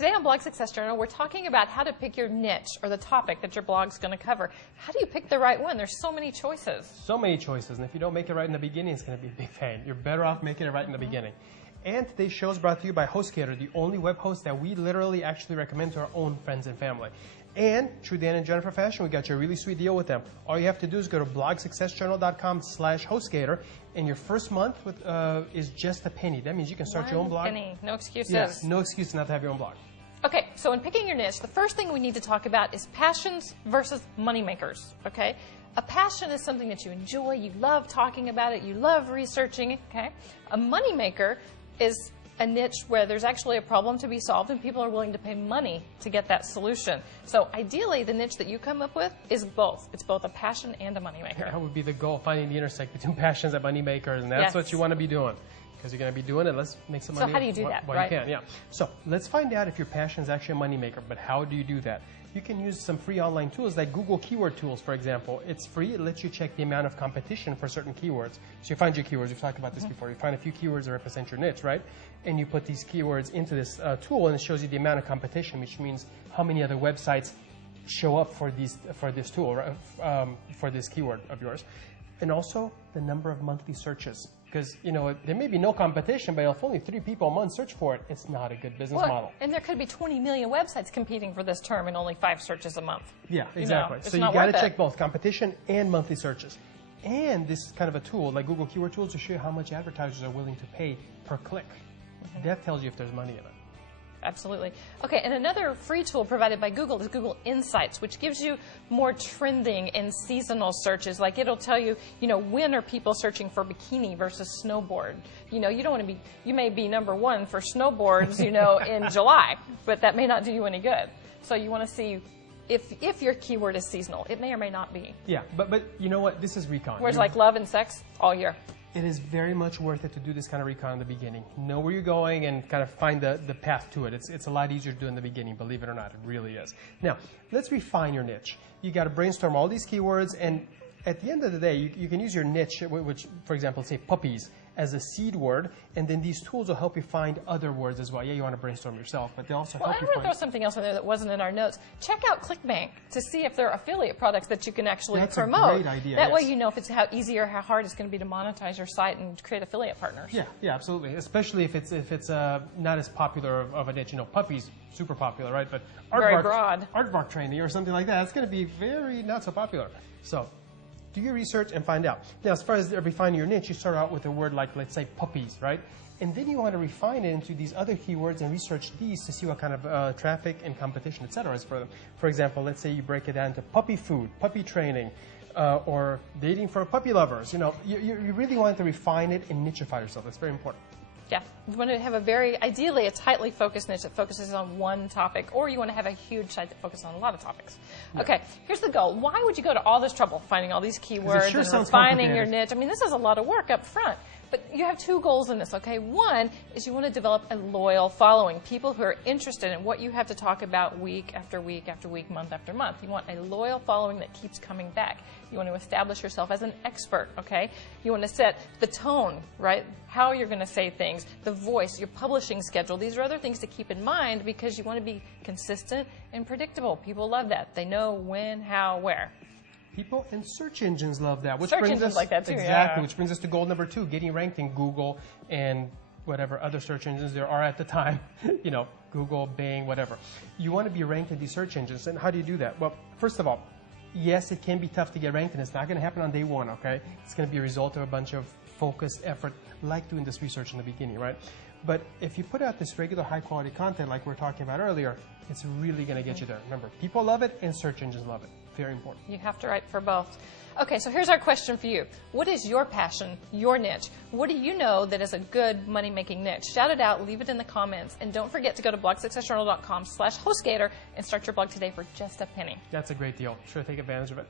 Today on Blog Success Journal, we're talking about how to pick your niche or the topic that your blog's going to cover. How do you pick the right one? There's so many choices. So many choices, and if you don't make it right in the beginning, it's going to be a big pain. You're better off making it right in the beginning. And today's show is brought to you by HostGator, the only web host that we literally actually recommend to our own friends and family. And through Dan and Jennifer Fashion, we got you a really sweet deal with them. All you have to do is go to blogsuccessjournal.com/HostGator, and your first month is just a penny. That means you can start your own blog. Penny, no excuses. Yes, no excuse not to have your own blog. Okay, so in picking your niche, the first thing we need to talk about is passions versus money makers, okay? A passion is something that you enjoy, you love talking about it, you love researching it, okay? A money maker is a niche where there's actually a problem to be solved and people are willing to pay money to get that solution. So ideally, the niche that you come up with is both. It's both a passion and a money maker. That would be the goal, finding the intersect between passions and money makers, and that's what you want to be doing. Because you're going to be doing it, let's make some money. So how do you do that, while right? You can, yeah. So let's find out if your passion is actually a money maker, but how do you do that? You can use some free online tools like Google Keyword Tools, for example. It's free. It lets you check the amount of competition for certain keywords. So you find your keywords. We've talked about this before. You find a few keywords that represent your niche, right? And you put these keywords into this tool, and it shows you the amount of competition, which means how many other websites show up for this tool, for this keyword of yours. And also the number of monthly searches. Because, you know, there may be no competition, but if only 3 people a month search for it, it's not a good business model. And there could be 20 million websites competing for this term and only 5 searches a month. Yeah, exactly. You know, so you got to check both competition and monthly searches. And this kind of a tool like Google Keyword Tools to show you how much advertisers are willing to pay per click. That tells you if there's money in it. Absolutely. Okay, and another free tool provided by Google is Google Insights, which gives you more trending and seasonal searches. Like it'll tell you, when are people searching for bikini versus snowboard? You don't want to be, you may be #1 for snowboards, in July, but that may not do you any good. So you want to see if your keyword is seasonal. It may or may not be. Yeah, but you know what? This is recon. Whereas like love and sex, all year. It is very much worth it to do this kind of recon in the beginning. Know where you're going and kind of find the path to it. It's a lot easier to do in the beginning, believe it or not. It really is. Now, let's refine your niche. You got to brainstorm all these keywords, and at the end of the day, you can use your niche, which, for example, say puppies, as a seed word, and then these tools will help you find other words as well. Yeah, you want to brainstorm yourself, but they also help you find... I want to throw something else in there that wasn't in our notes. Check out ClickBank to see if there are affiliate products that you can actually promote. That's a great idea, That way you know if it's how easy or how hard it's going to be to monetize your site and create affiliate partners. Yeah, absolutely. Especially if it's not as popular of a niche. Puppies, super popular, right? But very broad. Aardvark training or something like that, it's going to be very not so popular. So do your research and find out. Now, as far as refining your niche, you start out with a word like, let's say, puppies, right? And then you want to refine it into these other keywords and research these to see what kind of traffic and competition, et cetera, is for them. For example, let's say you break it down to puppy food, puppy training, or dating for puppy lovers. You really want to refine it and nicheify yourself. That's very important. Yeah, you want to have ideally a tightly focused niche that focuses on one topic, or you want to have a huge site that focuses on a lot of topics. Yeah. Okay, here's the goal. Why would you go to all this trouble finding all these keywords and refining your niche? I mean, this is a lot of work up front. But you have 2 goals in this, okay? One is you want to develop a loyal following, people who are interested in what you have to talk about week after week after week, month after month. You want a loyal following that keeps coming back. You want to establish yourself as an expert, okay? You want to set the tone, right? How you're going to say things, the voice, your publishing schedule. These are other things to keep in mind because you want to be consistent and predictable. People love that. They know when, how, where. People and search engines love that. Search engines like that too, exactly, which brings us to goal number 2, getting ranked in Google and whatever other search engines there are at the time. Google, Bing, whatever. You want to be ranked in these search engines. And how do you do that? Well, first of all, yes, it can be tough to get ranked, and it's not going to happen on day 1, okay? It's going to be a result of a bunch of focused effort, like doing this research in the beginning, right? But if you put out this regular high-quality content like we're talking about earlier, it's really going to get you there. Remember, people love it, and search engines love it. Very important. You have to write for both. Okay, so here's our question for you. What is your passion, your niche? What do you know that is a good money-making niche? Shout it out, leave it in the comments, and don't forget to go to blogsuccessjournal.com/HostGator and start your blog today for just a penny. That's a great deal. Sure, take advantage of it.